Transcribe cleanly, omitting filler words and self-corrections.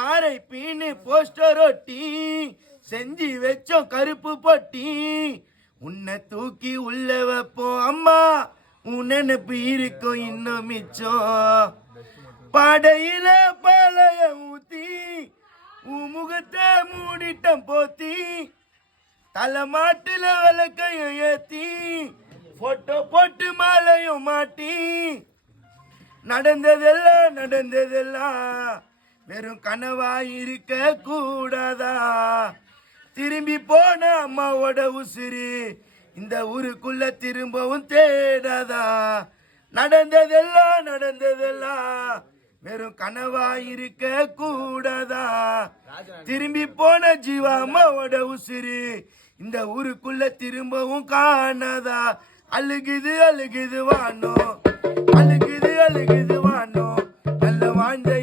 ஆரை bean poster ஒட்டி செஞ்சு வச்சோம் கருப்பு பொட்டி உன்னை தூக்கி உள்ள வைப்போம் அம்மா உன் நினைப்பு இருக்கும் இன்னும் மிச்சம் படையில பாளைய ஊத்தி உன் முகத்தை மூடிட்டம் போத்தி தலைமாட்டுல விளக்கையும் ஏத்தி போட்டோ போட்டு மாலையும் மாட்டி நடந்ததெல்லாம் வெறும் கனவா இருக்க கூடாதா திரும்பி போன அம்மாவோட உசிறு இந்த ஊருக்குள்ள திரும்பவும் தேடாதா நடந்ததெல்லாம் வெறும் கனவா இருக்க கூடாதா திரும்பி போன ஜீவா அம்மாவோட உசிறு இந்த ஊருக்குள்ள திரும்பவும் காணாதா அழுகுது வானோ அழுகுது வானோ நல்ல வாழ்ந்த